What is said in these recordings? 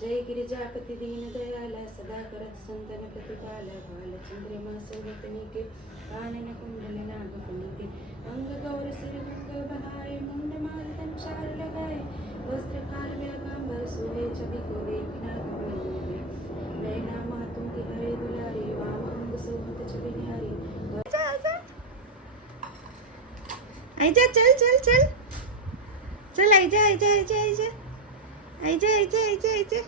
जय गिरिजापति दीन दयाल सदा करत संतन प्रतिपाल बाल चंद्रमा सौगतनी के कानन कुंडल नाग के अंग गौर सिर गंग बहाए मुंड माल तंचार लगाए वस्त्र काल में अगांबर सोहे छवि को देखना कमलोगे नैना मातुम की हरे दुलारी वाम अंग सोहत छवि न्यारी आजा चल चल चल चल आजा आजा आजा आजा आजा आजा आजा आजा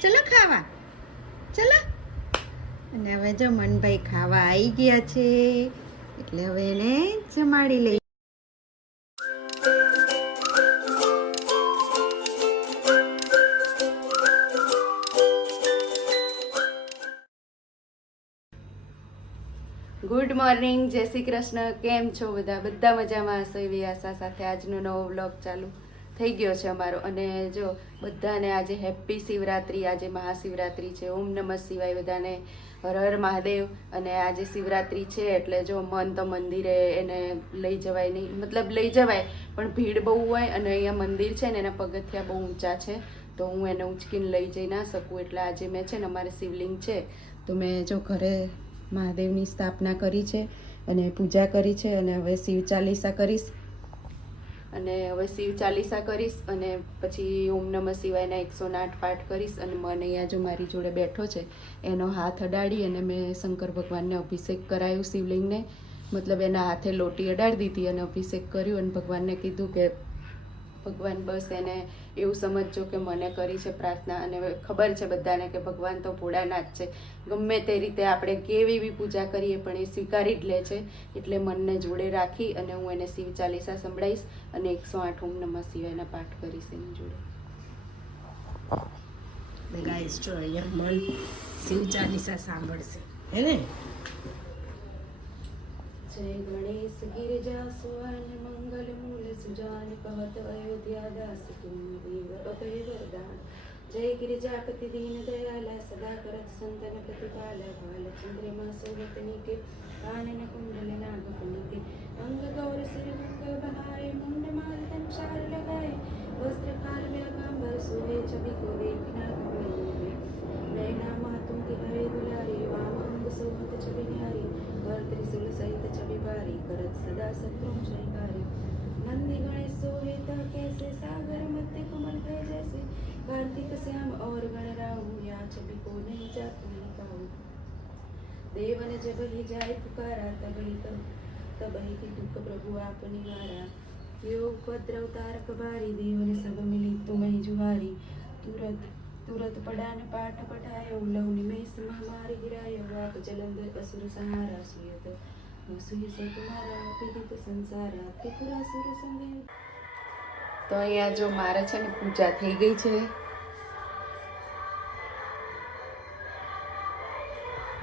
ચલો ખાવા ચલો અને હવે જો મનભાઈ ખાવા આવી ગયા છે એટલે હવે એને જમાડી લઈ ગુડ મોર્નિંગ જય શ્રી કૃષ્ણ કેમ છો બધા મજામાં હશો એવી આશા સાથે આજનો નવો વ્લોગ ચાલુ થઈ ગયો છે અમારો અને જો બધાને આજે હેપી શિવરાત્રી આજે મહાશિવરાત્રી છે ઓમ નમઃ શિવાય બધાને હર હર મહાદેવ અને આજે શિવરાત્રી છે એટલે જો મન તો મંદિરે એને લઈ જવાય નહીં મતલબ લઈ જવાય પણ ભીડ બહુ હોય અને અહીંયા મંદિર છે ને એના પગથિયા બહુ ઊંચા છે તો હું એને ઉંચકીને લઈ જઈ ના શકું એટલે આજે મેં છે ને અમારે શિવલિંગ છે તો મેં જો ઘરે મહાદેવની સ્થાપના કરી છે અને પૂજા કરી છે અને હવે શિવ ચાલીસા કરીશ અને પછી ઓમ નમઃ શિવાયના 108 પાઠ કરીશ અને મને અહીંયા જો મારી જોડે બેઠો છે એનો હાથ અડાડી અને મેં શંકર ભગવાનને અભિષેક કરાયું શિવલિંગને મતલબ એના હાથે લોટી અડાડી દીધી અને અભિષેક કર્યું અને ભગવાનને કીધું કે ભગવાન બસ એને એવું સમજજો કે મને કરી છે પ્રાર્થના અને ખબર છે બધાને કે ભગવાન તો ભોળાનાથ છે ગમે તે રીતે આપણે કેવી બી પૂજા કરીએ પણ એ સ્વીકારી જ લે છે એટલે મનને જોડે રાખી અને હું એને શિવ ચાલીસા સંભળાવીશ અને 108 ઓમ નમઃ શિવાયના પાઠ કરીશ એની જોડે ગાઈસ જો અહીંયા મન શિવ ચાલીસા સાંભળશે હે ને जय गणेश गिरिजा सुवन मंगल मूल सुजान कहत अयोध्या दास तुम देव अभय वरदान जय गिरिजापति दीन दयाल सदा करत संतन प्रतिपाल बाल चंद्रमा सौगतनी के कानन कुंडल नाग के अंग गौर सिर गंग बहाए मुंड माल तंचार लगाए वस्त्र काल में अगांबर सोहे छवि को देखना कमलोगे नैना मातुम की हरे दुलारी वाम अंग सोहत छवि न्यारी कर त्रिशूल सहित छवि बारी करत सदा शत्रु श्रृंगारी नंदी गणेश सोहित कैसे सागर मध्य कमल भय जैसे कार्तिक श्याम और गण राहु या छवि को नहीं जात नहीं पाऊं देवन जब ही जाए पुकारा तब ही की दुख प्रभु आप निवारा यो उपद्रव तारक बारी देवन सब मिली तुम ही जुहारी तुरत पडान पाठ पठायो लव निमेष महामारी गिरायो आप जलंधर असुर संहारा सुयत सुय से तुम्हारा पीड़ित संसारा त्रिपुरा सुर संगे તો અહીંયા જો મારે છે ને પૂજા થઈ ગઈ છે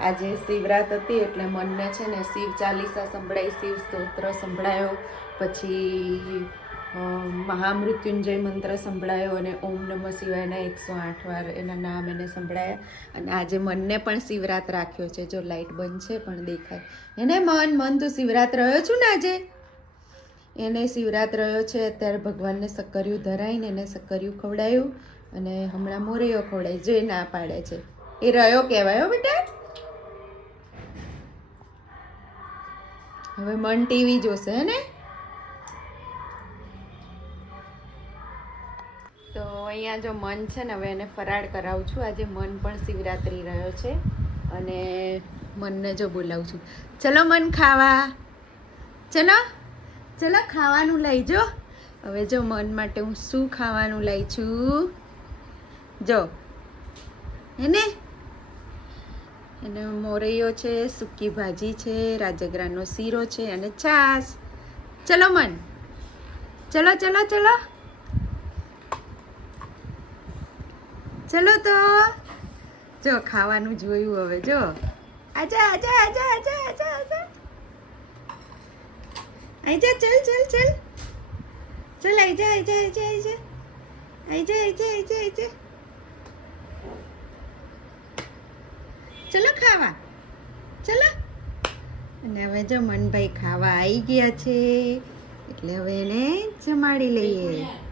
આજે શિવરાત હતી એટલે મનને છે ને શિવ ચાલીસા સંભળાઈ શિવ સ્તોત્ર સંભળાયો પછી મહામૃત્યુંજય મંત્ર સંભળાયો અને ઓમ નમઃ શિવાયના 108 વાર એના નામ એને સંભળાયા અને આજે મનને પણ શિવરાત રાખ્યો છે જો લાઇટ બંધ છે પણ દેખાય એને મન તું શિવરાત રહ્યો છું ને આજે એને શિવરાત રહ્યો છે અત્યારે ભગવાનને સક્કરિયું ધરાઈને એને સક્કરિયું ખવડાયું અને હમણાં મોરૈયો ખવડાય જો એ ના પાડે છે એ રહ્યો કહેવાય બેટા હવે મન ટીવી જોશે હે ને તો અહીંયા જો મન છે ને હવે એને ફરાળ કરાવું છું આજે મન પણ શિવરાત્રી રહ્યો છે અને મનને જો બોલાવું છું ચલો મન ખાવા ચલો ચલો ખાવાનું લઈ જો હવે જો મન માટે હું શું ખાવાનું લઈ છું જો એને મોરૈયો છે સૂકી ભાજી છે રાજગરાનો શીરો છે અને છાશ ચલો મન ચલો ચલો ચલો ચલો તો જો ખાવાનું જોયું હવે જો આજા આજા આજા આજા આજા આજા આજા ચલ ચલ ચલ ચલ આજા આજા આજા આજા આજા આજા આજા આજા ચલો ખાવા ચલો અને હવે જો મનભાઈ ખાવા આવી ગયા છે એટલે હવે એને જમાડી લઈએ